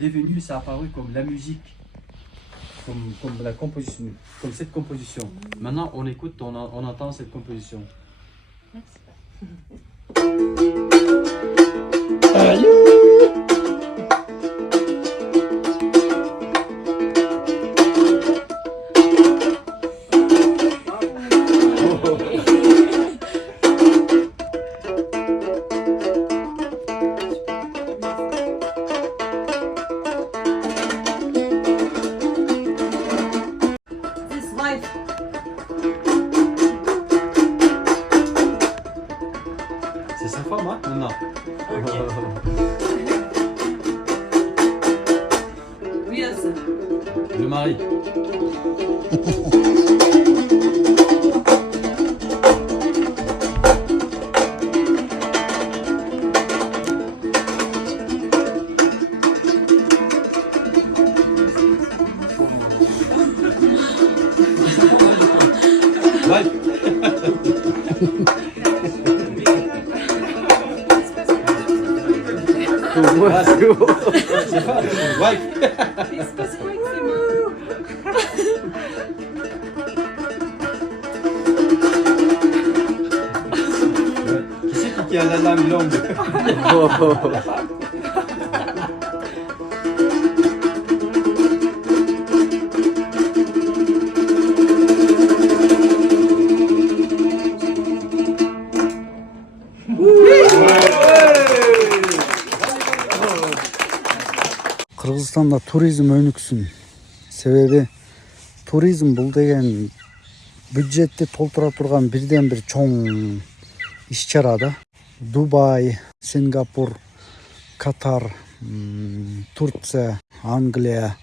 devenu, ça a apparu comme la musique, comme la composition, comme cette composition. Maintenant, on écoute, on entend cette composition. C'est sa femme, hein? Non. Le mari. C'est pas wife. Qui c'est qui a la langue longue? Kırgızstanda turizm önüksün. Sebebi turizm бұл деген бюджетти толтура турган бирден бир чоң иш-чара да. Дубай, Сингапур, Катар, Турция, Англия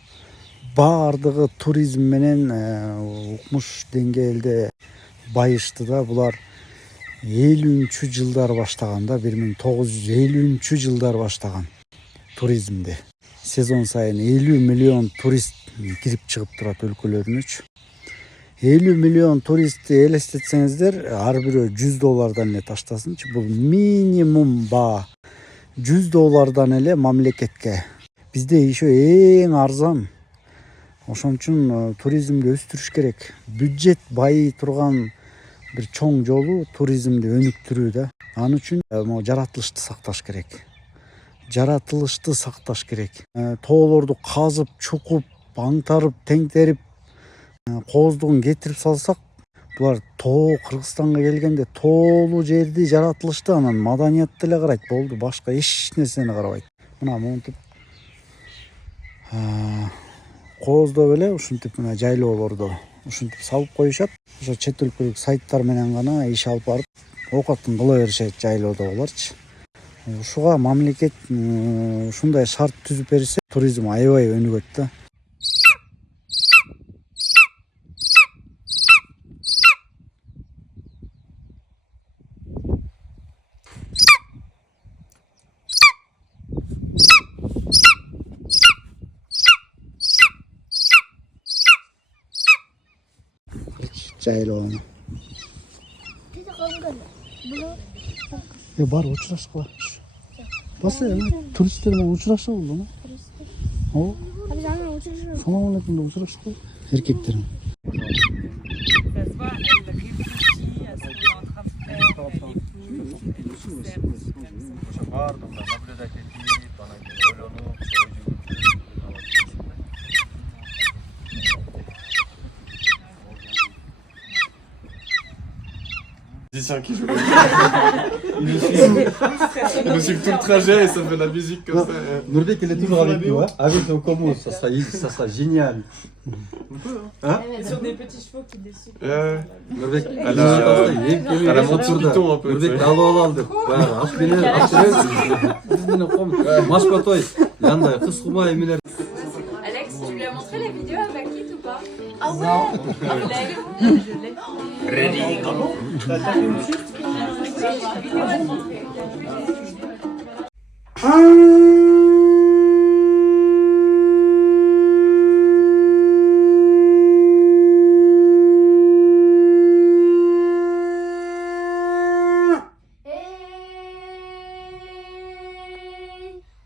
баардыгы туризм менен укмуш деңгээлде байышты да. Булар 50-жылдар баштаган да, 1950-жылдар баштаган туризмди. Сезон сайын 50 миллион турист кирип чыгып турат өлкөлөрүнө. 50 миллион туристти элестетсеңиздер, ар бирөө $100 эле таштасынчы. Бул минимум баа. $100 эле мамлекетке. Бизде еще эң арзан. Ошон үчүн туризмди өстүрүш керек. Бюджет байый турган бир чоң жолу туризмди өнүктүрүү да. Анын үчүн жаратылышты сакташ керек. Жаратылышты сакташ керек. Тоолорду казып, чукуп, аңтарып, теңтерип, кооздугун кетирип салсак, булар тоо Кыргызстанга келгенде тоолуу жерди жаратылышты, анан маданиятты эле карайт, болду, башка эч нерсени карабайт. Мына монтип кооздоп эле ушинтип мына жайлоолорду ушинтип салып коюшат. Ошо чет өлкөлүк сайттар менен гана иш алып барып оокатын кыла беришет жайлоодогуларчы. Ушуга мамлекет ушундай шарт түзүп берсе, туризм аябай өнүгөт да. Жайлоону. Бар учурашкыла. Басы туристтер менен учурашып болду. О. Biz anne uçuruşuyoruz. Салам алейкум да учурашкыла. Эркектер. Musicien qui joue. Il me suit tout le trajet et ça fait la musique comme ça. Nurbeck, il est toujours avec nous, hein? Avec nos comos, ça sera génial. Hein? Sur des petits chevaux qui dessus. Nurbeck, à la monture piton un peu. Nurbeck, алып алды. Машка той, яндай кыз кумай эмелер. Alex, tu lui as montré la vidéo avec Kit ou pas? Ah ouais. Je l'ai. Ready, comment?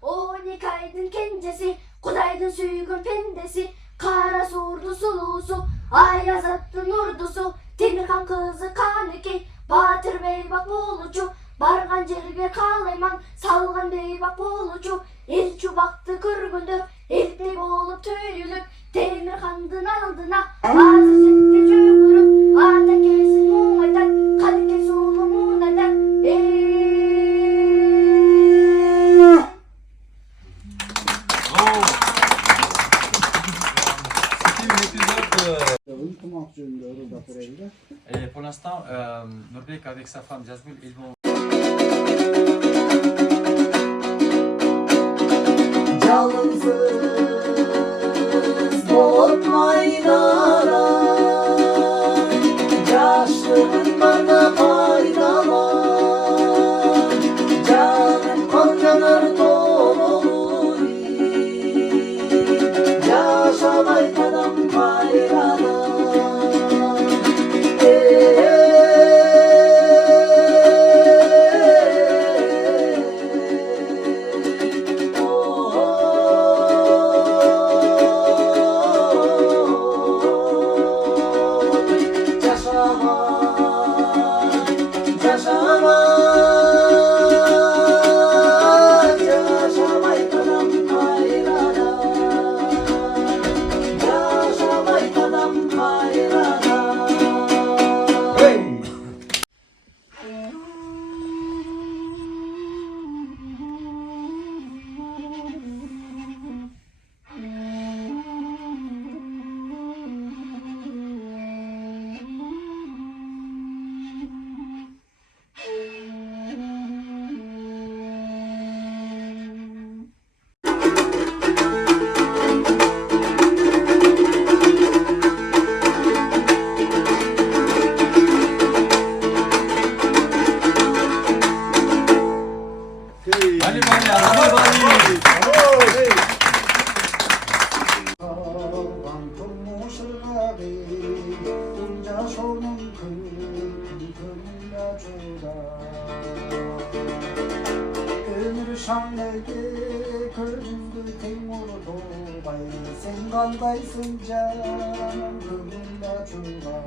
O Nikaydın kencesi Kudaydı süygün pendesi, kara surdu sulusu, ay azıttı nurdusu, Demirkan kızı kaniki, Batır bey bak bolucu, bargan jerge kalayman, salgan bey bak bolucu, elçu baktı kırgındı, eltli bolup tüylülüp, Demirkan'dın aldına, bazı ciddi cügürüp, ata kesin muğaydan, kadı kes oğlu muğaydan, Et pour l'instant, Norbek avec sa femme Jasmine, ils vont. Cansız bot maydana, yaşlının bana faydalan, canım kan yanar dol olur, yaşamay kadam faydalan. Allez, allez, Ömür şanlıydı, kırmızı temurdu bay. Sen kandaysın canım, gönlümde çuval.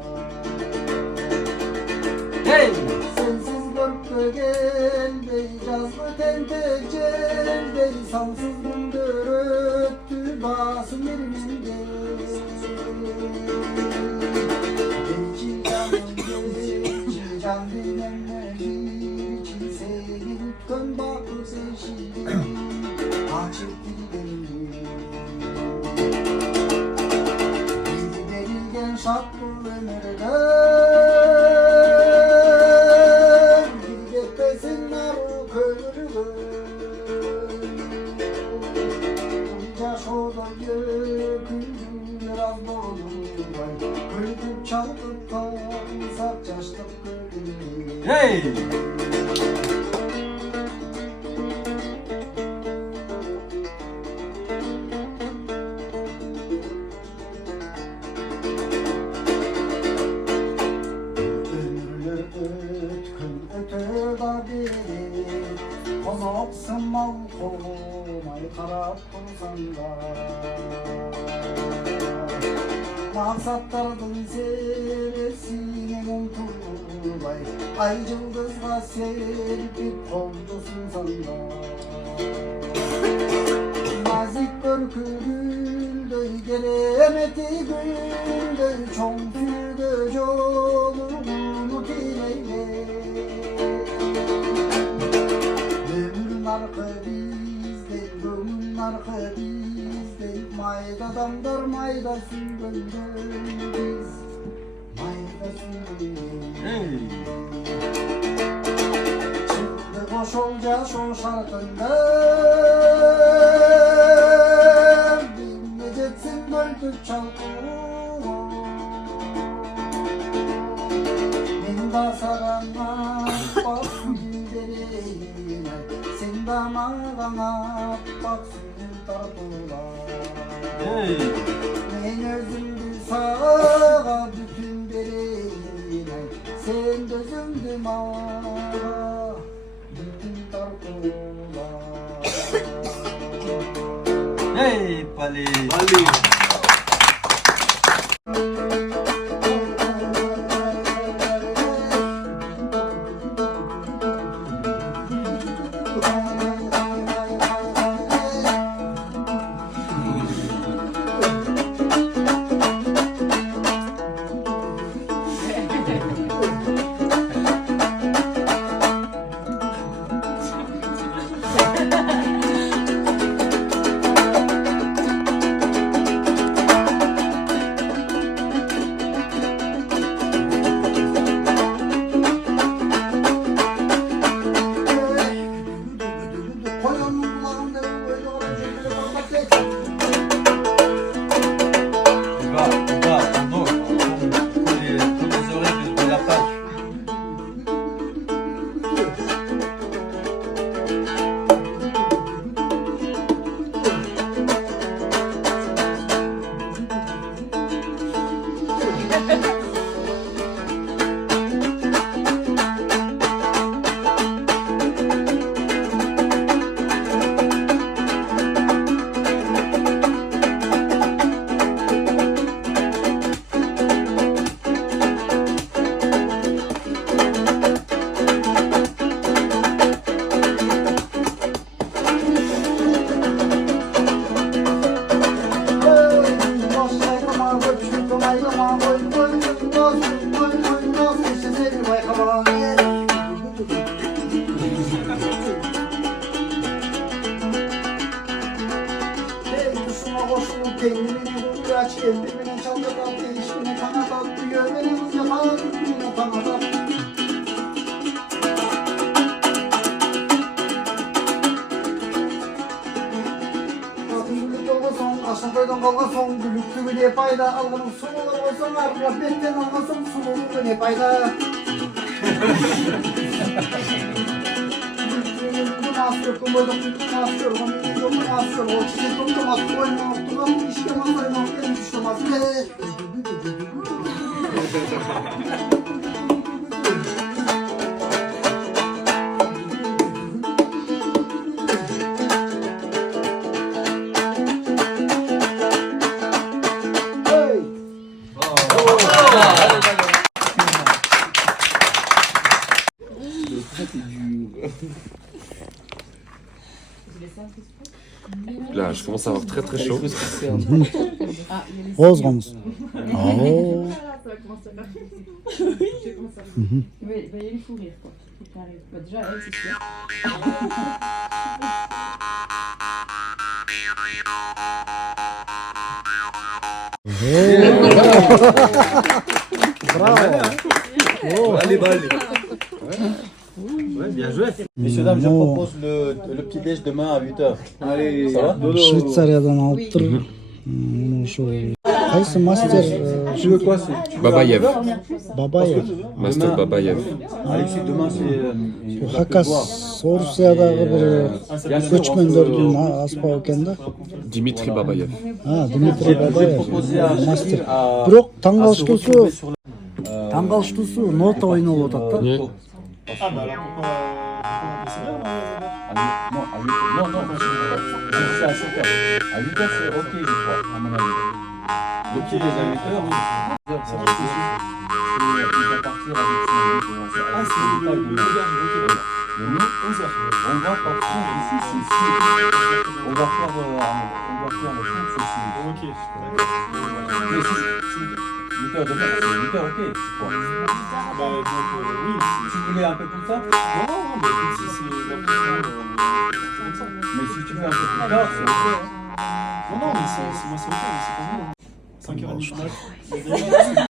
Hey! Sensiz görüp geldi, yazlı tente geldi, sansız gündür öttü, basın yeriminde. Geçi canım, geçi can dinlenmedi, kimseyi dön bakı seçi, açık dillerimi. Bir verilgen şartlı ömürde, Hey! Maksatlardın seresine unuturlay, ay yıldızla serpip koldusun sanda. Nazik görkülüldü, gelemedi güldü, çoğun sürdü yolunu dileyle. Ömrün arka bizde, gönlün arka bizde, mayda damlar mayda sürgündü biz, mayda sürgündü. Hey! Şimdi boş olacağız o şarkında, dinleyeceksin öldük çalkını. Benim de sarana baksın derine, sen de bana baksın tarafına. Hey! Ben özümdü sağa bütün derine, sen de özümdü bana bütün tarafına. Hey! Allez, allez. Allez. Pardon. Pour les oreilles de la page. Aşağıdan kalkan son gülüklü ne payda algının sulu olsun rahmetten algasın sulu ne payda Nasıl kumadım nasıl kumadım nasıl o çiçek toplam atmayın noktadan işte masayı noktadan düşmez Là, je commence à avoir très très chaud. Rose Ramos. Oh. Il va y aller fou rire, quoi. Faut qu'il arrive. Bah, déjà, elle, c'est sûr. Bravo. Allez, allez. Ouais, bien joué. Messieurs, dames, je propose le petit déj demain à 8h. Allez, ça va? Şveytsaryadan alıp dur. Şu kaysı master Tu veux quoi? Babayev. Babayev. Master Babayev. Alexis, demain c'est. Hakas Rusya'daki bir göçmenlerden aspa ekan da. Dimitri Babayev. Ha, Dmitri Babayev. Proposé à Master. Shakir à. Бирок à таң se калыштуусу, retrouver sur таң калыштуусу нота ойноп атат да. Yeah. Ah bah alors pourquoi non, à 8h. Non, non, c'est à 7h. À 8h, c'est ok, je crois, à mon avis. Le petit déj à 8h, oui. C'est vrai que il va partir avec son livre. Ah, c'est le détail de mais nous, on va partir ici, c'est ici. On va faire le fond, c'est ici. Ok. Mais si 8h demain, c'est 8h, ok, je crois. Bah donc oui, Tu voulais un peu plus tard? non, mais écoute, si c'est la question, comme ça. Mais si tu fais un peu plus tard, c'est ok. Hein. Non, non, mais c'est moi c'est ok, mais c'est pas mieux. 5h30 du mat.